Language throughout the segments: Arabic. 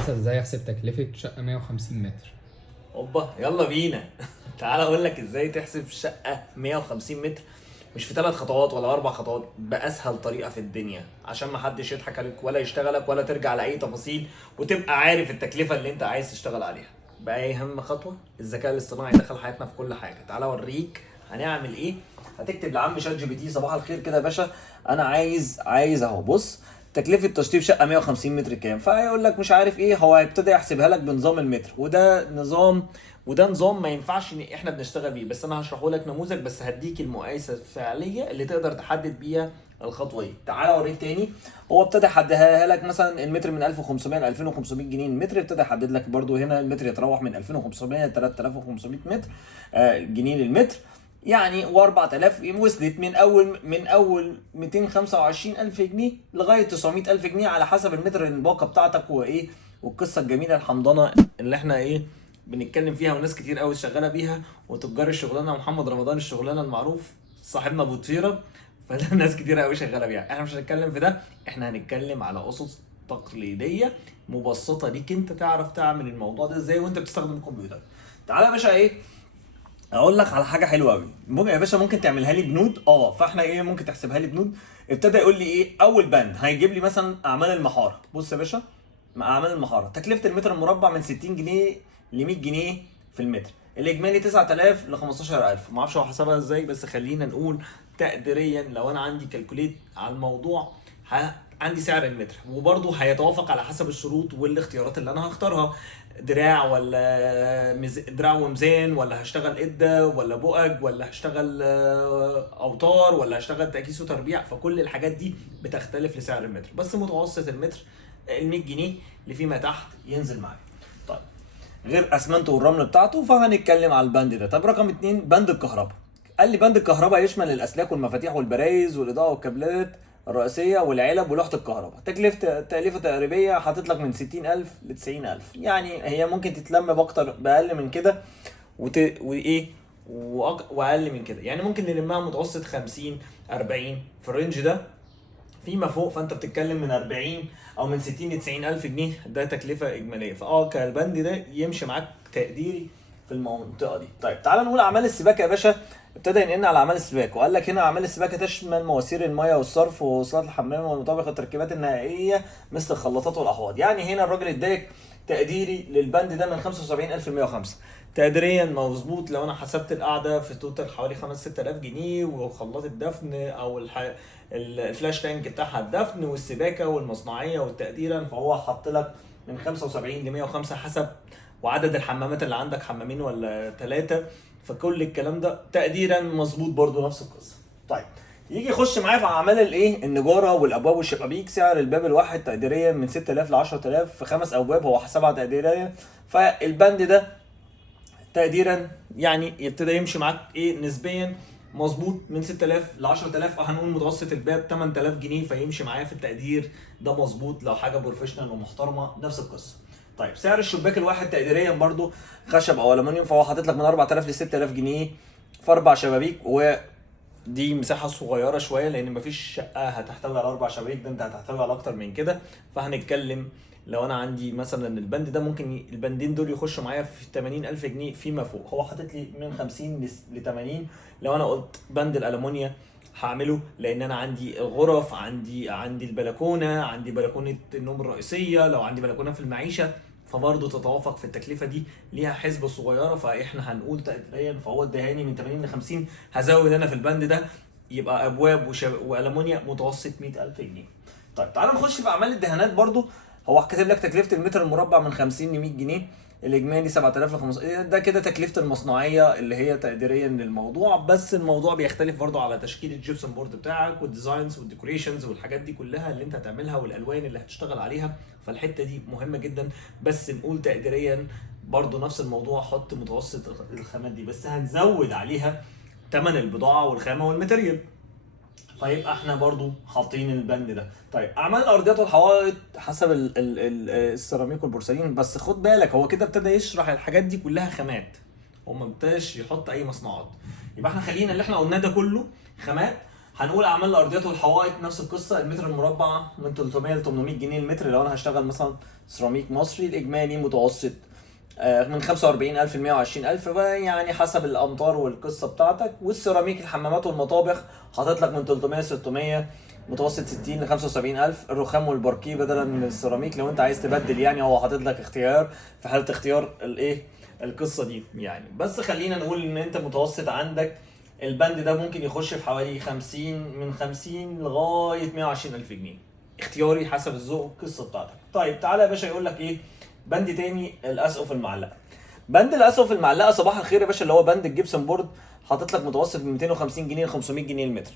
مثلا ازاي احسب تكلفة شقة 150 متر؟ اوبا يلا بينا. تعال اقول لك ازاي تحسب شقه 150 متر، مش في 3 خطوات ولا 4 خطوات، باسهل طريقه في الدنيا، عشان ما حدش يضحك عليك ولا يشتغلك ولا ترجع لاي تفاصيل، وتبقى عارف التكلفه اللي انت عايز تشتغل عليها. بقى اهم خطوه الذكاء الاصطناعي دخل حياتنا في كل حاجه. تعال اوريك هنعمل ايه. هتكتب لعم شات جي بي تي صباح الخير كده يا باشا، انا عايز اهو، بص تكلفة تشطيب شقة 150 متر كام؟ فهيقول لك مش عارف ايه، هو هيبتدي يحسبها لك بنظام المتر، وده نظام ما ينفعش ان احنا بنشتغل بيه، بس انا هشرحه لك نموذج، بس هديك المقايسة الفعلية اللي تقدر تحدد بيها الخطوة دي. تعالى اوريك تاني. هو ابتدى يحددها لك مثلا المتر من 1500 ل 2500 جنيه المتر، ابتدى يحدد لك برضو هنا المتر يتراوح من 2500 ل 3500 متر جنيه للمتر، يعني و4000 وصلت من اول 225,000 جنيه لغايه 900,000 جنيه على حسب المتر الباقه بتاعتك وايه، والقصه الجميله الحمضانه اللي احنا ايه بنتكلم فيها، وناس كتير قوي شغاله بيها، وتجار الشغلانه محمد رمضان الشغلانه المعروف صاحبنا ابو طفيره. فده ناس كتير قوي شغاله بيها. احنا مش هنتكلم في ده، احنا هنتكلم على اسس تقليديه مبسطه ليك انت تعرف تعمل الموضوع ده ازاي وانت بتستخدم الكمبيوتر. تعالى يا باشا ايه، اقول لك على حاجه حلوه قوي. ممكن يا باشا ممكن تعملها لي بنود، فاحنا ايه ممكن تحسبها لي بنود. ابتدى يقول لي ايه، اول بند هيجيب لي مثلا اعمال المحاره. بص يا باشا، مع اعمال المحاره تكلفه المتر المربع من 60 جنيه ل 100 جنيه في المتر، الاجمالي 9000 ل 15000. ما اعرفش هو حسبها ازاي، بس خلينا نقول تقديريا لو انا عندي كالكوليت على الموضوع عندي سعر المتر، وبرضه هيتوافق على حسب الشروط والاختيارات اللي انا هختارها. دراع ولا دراع وميزان، ولا هشتغل قده ولا بؤج، ولا هشتغل اوتار، ولا هشتغل تأكيس وتربيع. فكل الحاجات دي بتختلف لسعر المتر، بس متوسط المتر ال 100 جنيه اللي فيما تحت ينزل معايا. طيب غير اسمنت والرمل بتاعته، فهنتكلم على البند ده. طب رقم 2 بند الكهرباء. قال لي بند الكهرباء يشمل الاسلاك والمفاتيح والبرايز والاضاءه والكابلات الرئيسيه والعلب ولوحه الكهرباء. تكلفه تقريبيه حاطط لك من 60,000 ل 90,000، يعني هي ممكن تتلم باكتر باقل من كده وايه واقل من كده، يعني ممكن نلمها متوسط 50 40 في الرينج ده فيما فوق. فانت بتتكلم من 40 او من 60 ل 90 الف جنيه ده تكلفه اجماليه. كالبند ده يمشي معاك تقديري في المنطقه دي. طيب تعال نقول اعمال السباكه يا باشا. ابتدى ينقلنا على اعمال السباكه، وقال لك هنا اعمال السباكه تشمل مواسير المياه والصرف ووصلات الحمام والمطابخ التركيبات النهائيه مثل الخلاطات والاحواض. يعني هنا الراجل اداك تقديري للبند ده من 75,105. تقديريا مظبوط لو انا حسبت القعده في توتال حوالي 5-6000 جنيه، وخلاط الدفن او الفلاش تانك بتاعها الدفن والسباكه والمصنعيه والتقديرا، فهو حط لك من 75 ل 105 حسب، وعدد الحمامات اللي عندك حمامين ولا 3. فكل الكلام ده تقديرا مظبوط برضو نفس القصه. طيب يجي يخش معايا في اعمال الايه النجاره والابواب والشبابيك. سعر الباب الواحد تقديريا من 6000 ل 10,000 في 5 ابواب، هو حسبها تقديريا. فالبند ده تقديرا يعني يبتدي يمشي معاك ايه نسبيا مظبوط من 6000 ل 10,000. هنقول متوسط الباب 8000 جنيه، فيمشي معايا في التقدير ده مظبوط لو حاجه بروفيشنال ومحترمه. نفس القصه. طيب سعر الشباك الواحد تقديريا برضو خشب او المونيوم، فهو حاطط لك من 4000 ل 6000 جنيه في 4 شبابيك، ودي مساحه صغيره شويه لان مفيش شقه هتحتوي على 4 شبابيك، ده انت هتحتوي على اكتر من كده. فهنتكلم لو انا عندي مثلا البند ده ممكن البندين دول يخشوا معايا في 80,000 جنيه فيما فوق. هو حاطط لي من 50 ل 80. لو انا قلت بند الالومنيا هعمله، لان انا عندي غرف، عندي البلكونه، عندي بلكونه النوم الرئيسيه، لو عندي بلكونه في المعيشه، فبرضه تتوافق في التكلفه دي، ليها حسبه صغيره. فاحنا هنقول تقريبا فهو اداني من 80 ل 50. هزود انا في البند ده يبقى ابواب والومنيا متوسط 100,000 جنيه. طيب تعالى نخش في اعمال الدهانات برضو. هو كاتب لك تكلفه المتر المربع من 50 ل 100 جنيه، الاجمالي 7000 ل 15. ده كده تكلفه المصنعيه اللي هي تقديريا للموضوع، بس الموضوع بيختلف برضو على تشكيل الجبسون بورد بتاعك والديزاينز والديكوريشنز والحاجات دي كلها اللي انت هتعملها والالوان اللي هتشتغل عليها. فالحته دي مهمه جدا، بس نقول تقديريا برضو نفس الموضوع. حط متوسط الخامات دي، بس هنزود عليها ثمن البضاعه والخامه والماتيريال، فيبقى احنا برضو حاطين البند ده. طيب اعمال الارضيات والحوائط حسب السيراميك والبورسلين، بس خد بالك هو كده ابتدى يشرح الحاجات دي كلها خامات، هو ما ابتداش يحط اي مصنوعات. يبقى احنا خلينا اللي احنا قلناه ده كله خامات. هنقول اعمال الارضيات والحوائط نفس القصه، المتر المربع من 300 ل 800 جنيه المتر. لو انا هشتغل مثلا سيراميك مصري الاجمالي متوسط من 45000 ل 120000 بقى، يعني حسب الامطار والقصه بتاعتك. والسيراميك الحمامات والمطابخ حاطط لك من 300 ل 600 متوسط 60 ل 75000. الرخام والباركيه بدلا من السيراميك لو انت عايز تبدل، يعني هو حاطط لك اختيار في حاله اختيار الايه القصه دي يعني. بس خلينا نقول ان انت متوسط عندك البند ده ممكن يخش في حوالي 50 من 50 لغايه 120000 جنيه، اختياري حسب الذوق والقصه بتاعتك. طيب تعالى يا باشا يقول لك ايه بند تاني، الاسقف المعلقه. بند الاسقف المعلقه صباح الخير يا باشا، اللي هو بند الجبسن بورد، حاطط لك متوسط من 250 جنيه ل 500 جنيه المتر.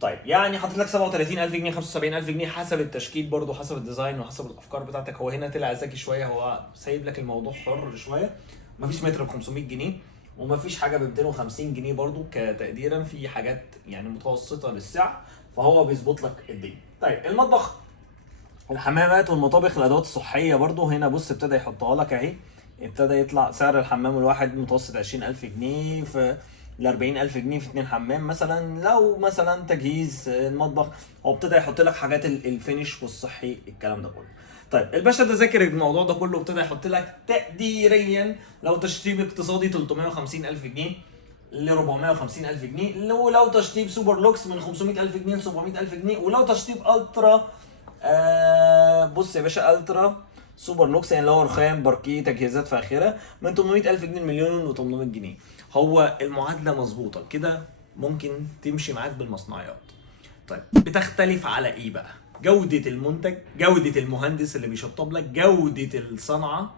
طيب يعني حاطط لك 37000 جنيه 75000 جنيه حسب التشكيل برضه، حسب الديزاين وحسب الافكار بتاعتك. هو هنا طلع ذكي شويه، هو سايب لك الموضوع حر شويه. مفيش متر ب 500 جنيه ومفيش حاجه ب 250 جنيه برضه كتقديرا، في حاجات يعني متوسطه للسعر، فهو بيظبط لك الدنيا. طيب المطبخ، الحمامات والمطابخ، الادوات الصحيه برضه هنا بص ابتدى يحطها لك اهي. ابتدى يطلع سعر الحمام الواحد متوسط 20000 جنيه في ل 40000 جنيه في 2 حمام مثلا. لو مثلا تجهيز المطبخ هو ابتدى يحط لك حاجات الفينش والصحي الكلام ده كله. طيب الباشا ده ذاكر الموضوع ده كله، ابتدى يحط لك تقديريا لو تشطيب اقتصادي 350000 جنيه ل 450000 جنيه، ولو تشطيب سوبر لوكس من 500000 جنيه ل 700000 جنيه، ولو تشطيب الترا بص يا باشا الترا سوبر لوكس يعني اللي هو رخام باركيه تجهيزات فاخره من 800000 جنيه لمليون و800 جنيه. هو المعادله مظبوطه كده، ممكن تمشي معاك بالمصنعيات. طيب بتختلف على ايه بقى؟ جوده المنتج، جوده المهندس اللي بيشطب لك، جوده الصنعه.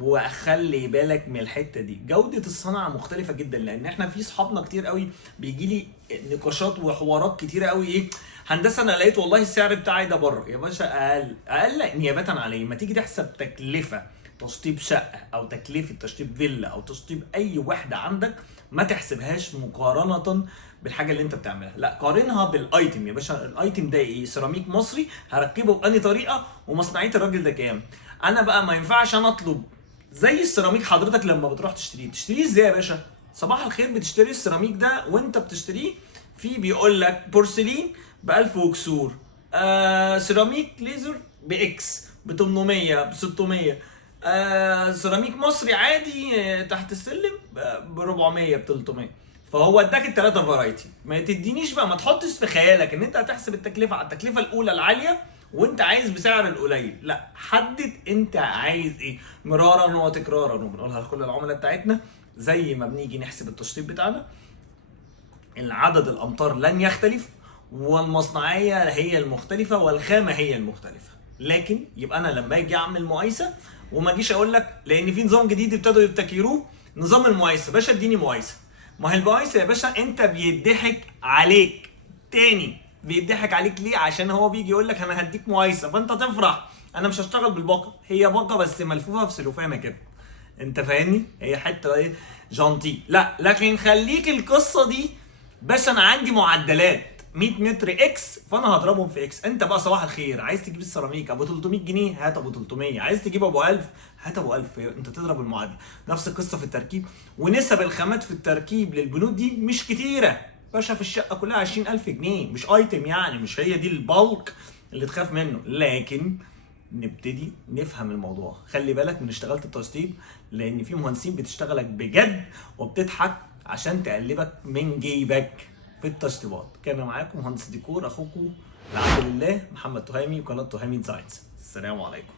وخلي بالك من الحته دي، جوده الصنعه مختلفه جدا، لان احنا في صحابنا كتير قوي بيجي لي نقاشات وحوارات كتيره قوي ايه هندسه انا لقيت والله السعر بتاعي ده بره يا باشا. اقل نيابه عليه ما تيجي تحسب تكلفه تشطيب شقه او تكلفه تشطيب فيلا او تشطيب اي وحده عندك، ما تحسبهاش مقارنه بالحاجه اللي انت بتعملها، لا قارنها بالايتم يا باشا. الايتم ده ايه؟ سيراميك مصري، هركبه بأني طريقه ومصنعيه الراجل ده كام. انا بقى ما ينفعش انا اطلب زي السيراميك. حضرتك لما بتروح تشتريه ازاي يا باشا؟ صباح الخير بتشتري السيراميك ده وانت بتشتريه في بيقول لك بورسلين ب 1000 وكسور، سيراميك ليزر باكس ب 800 ب 600، سيراميك مصري عادي تحت السلم ب 400 ب 300. فهو اداك الثلاثه فرايتي. ما تدينيش بقى، ما تحطش في خيالك ان انت هتحسب التكلفه على التكلفه الاولى العاليه وانت عايز بسعر القليل. لا، حدد انت عايز ايه مرارا وتكرارا، وبنقولها لكل العملاء بتاعتنا زي ما بنيجي نحسب التشطيب بتاعنا. العدد الامتار لن يختلف، والمصنعيه هي المختلفه، والخامه هي المختلفه. لكن يبقى انا لما اجي اعمل مقايسه وما اجيش اقول لك، لان في نظام جديد ابتدوا يبتكروه، نظام المقايسه. باشا اديني مقايسه. ما هي المقايسه يا باشا انت بيضحك عليك تاني. بيضحك عليك ليه؟ عشان هو بيجي يقول لك انا هديك مقايسه فانت تفرح، انا مش هشتغل بالباقه. هي باقه بس ملفوفه في سلوفانه كده، انت فاهمني؟ هي حته ايه جانتي. لا لكن خليك القصه دي باشا، انا عندي معدلات 100 متر اكس فانا هضربهم في اكس. انت بقى صباح الخير عايز تجيب السيراميك ابو 300 جنيه هات ابو 300، عايز تجيب ابو 1000 هات ابو 1000. انت تضرب المعادله. نفس القصه في التركيب، ونسب الخامات في التركيب للبنود دي مش كتيره باشا. في الشقه كلها 20000 جنيه، مش ايتم يعني، مش هي دي البلك اللي تخاف منه. لكن نبتدي نفهم الموضوع. خلي بالك من اشتغلت التشطيب، لان في مهندسين بتشتغلك بجد وبتضحك عشان تقلبك من جيبك في التشطيبات. كان معاكم مهندس ديكور اخوكم العبد لله محمد تهامي، وقناه تهامي ديزاينز. السلام عليكم.